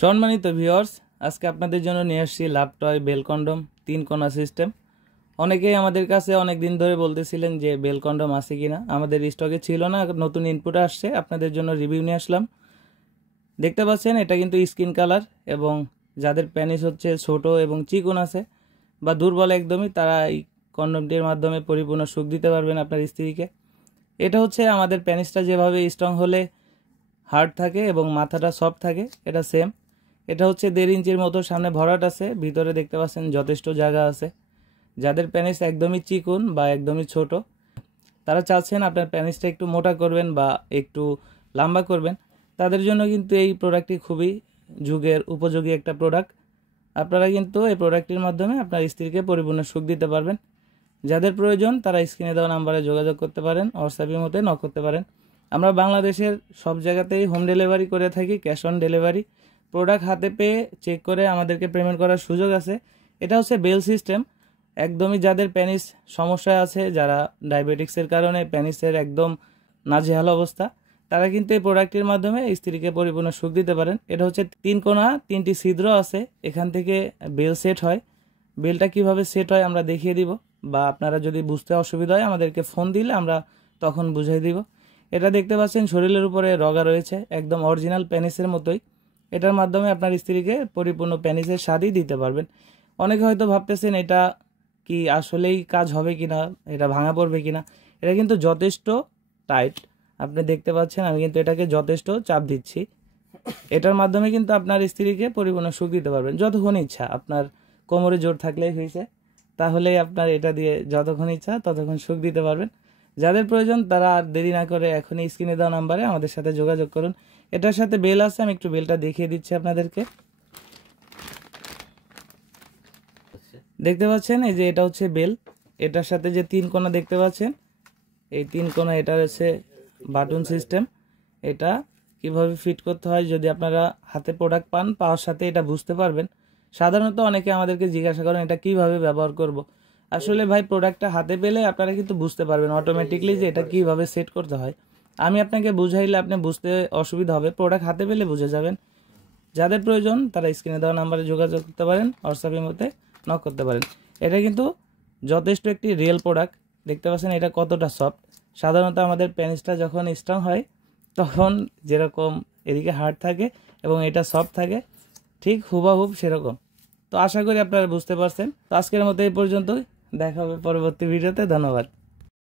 সম্মানিত ভিউয়ার্স, আজকে আপনাদের জন্য নিয়ে আসছি লাভ টয় বেল কন্ডম 3 কোণা সিস্টেম। অনেকেই আমাদের কাছে অনেক দিন ধরে বলতেছিলেন যে বেল কন্ডম আছে কিনা, আমাদের স্টকে ছিল না, নতুন ইনপুট আসছে, আপনাদের জন্য রিভিউ নিয়ে আসলাম। দেখতে পাচ্ছেন এটা কিন্তু স্কিন কালার, এবং যাদের পেনিস হচ্ছে ছোট এবং চিকন আছে বা দুর্বল একদমই, তারা এই কন্ডমটির মাধ্যমে পরিপূর্ণ সুখ দিতে পারবেন আপনার স্ত্রীকে। এটা হচ্ছে আমাদের পেনিসটা যেভাবে স্ট্রং হলে হার্ড থাকে এবং মাথাটা সফট থাকে, এটা সেম। এটা হচ্ছে 1.5 ইঞ্চির মতো সামনে ভরাট আছে, ভিতরে দেখতে পাচ্ছেন যথেষ্ট জায়গা আছে। যাদের পেনিস একদমই চিকন বা একদমই ছোট, তারা চাচ্ছেন আপনার পেনিসটা একটু মোটা করবেন বা একটু লম্বা করবেন, তাদের জন্য কিন্তু এই প্রোডাক্টটি খুবই যুগের উপযোগী একটা প্রোডাক্ট। আপনারা কিন্তু এই প্রোডাক্টটির মাধ্যমে আপনার স্ত্রীকে পরিপূর্ণ সুখ দিতে পারবেন। যাদের প্রয়োজন তারা স্ক্রিনে দেওয়া নাম্বারে যোগাযোগ করতে পারেন, হোয়াটসঅ্যাপের মধ্যে নক করতে পারেন। আমরা বাংলাদেশের সব জায়গাতেই হোম ডেলিভারি করে থাকি, ক্যাশ অন ডেলিভারি। প্রোডাক্ট হাতে পেয়ে চেক করে আমাদেরকে পেমেন্ট করার সুযোগ আছে। এটা হচ্ছে বেল সিস্টেম। একদমই যাদের পেনিস সমস্যা আছে, যারা ডায়াবেটিক্সের কারণে পেনিসের একদম নাজেহাল অবস্থা, তারা কিন্তু এই প্রোডাক্টের মাধ্যমে স্ত্রীকে পরিপূর্ণ সুখ দিতে পারেন। এটা হচ্ছে 3 কোণা, 3টি ছিদ্র আছে, এখান থেকে বেল সেট হয়। বেলটা কিভাবে সেট হয় আমরা দেখিয়ে দিব, বা আপনারা যদি বুঝতে অসুবিধা হয় আমাদেরকে ফোন দিলে আমরা তখন বুঝিয়ে দিব। এটা দেখতে পাচ্ছেন শরীরের উপরে রগা রয়েছে, একদম অরিজিনাল পেনিসের মতোই। এটার মাধ্যমে আপনার স্ত্রীকে পরিপূর্ণ পেনিসের স্বাদই দিতে পারবেন। অনেকে হয়তো ভাবতেছেন এটা কি আসলেই কাজ হবে কিনা, এটা ভাঙা পড়বে কিনা। এটা কিন্তু যথেষ্ট টাইট, আপনি দেখতে পাচ্ছেন আমি কিন্তু এটাকে যথেষ্ট চাপ দিচ্ছি। এটার মাধ্যমে কিন্তু আপনার স্ত্রীকে পরিপূর্ণ সুখ দিতে পারবেন যতক্ষণ ইচ্ছা। আপনার কোমরে জোর থাকলেই হয়েছে, তাহলে আপনার এটা দিয়ে যতক্ষণ ইচ্ছা ততক্ষণ সুখ দিতে পারবেন। যাদের প্রয়োজন তারা আর দেরি না করে এখনই স্ক্রিনে দেওয়া নাম্বারে আমাদের সাথে যোগাযোগ করুন। এটার সাথে বেল আছে, আমি একটু বেলটা দেখিয়ে দিচ্ছি আপনাদেরকে। দেখতে পাচ্ছেন এই যে এটা হচ্ছে বেল। এটার সাথে যে 3 কোণা দেখতে পাচ্ছেন, এই 3 কোণা, এটা হচ্ছে বাটন সিস্টেম। এটা কিভাবে ফিট করতে হয় যদি আপনারা হাতে প্রোডাক্ট পান, পাওয়ার সাথে এটা বুঝতে পারবেন। সাধারণত অনেকে আমাদেরকে জিজ্ঞাসা করেন এটা কিভাবে ব্যবহার করব। আসলে ভাই প্রোডাক্টটা হাতে পেলে আপনারা কিন্তু বুঝতে পারবেন অটোমেটিকলি যে এটা কিভাবে সেট করতে হয়। আমি আপনাকে বুঝাইলে আপনি বুঝতে অসুবিধা হবে, প্রোডাক্ট হাতে পেলে বুঝে যাবেন। যাদের প্রয়োজন তারা স্ক্রিনে দেওয়া নাম্বারে যোগাযোগ করতে পারেন, হোয়াটসঅ্যাপের মধ্যে নক করতে পারেন। এটা কিন্তু যথেষ্ট একটি রিয়েল প্রোডাক্ট। দেখতে পাচ্ছেন এটা কতটা সফট। সাধারণত আমাদের পেনিসটা যখন স্ট্রং হয় তখন যেরকম এদিকে হার্ড থাকে এবং এটা সফট থাকে, ঠিক হুবহুব সেরকম। তো আশা করি আপনারা বুঝতে পারছেন। তো আজকের মতো এই পর্যন্তই, দেখা হবে পরবর্তী ভিডিওতে। ধন্যবাদ।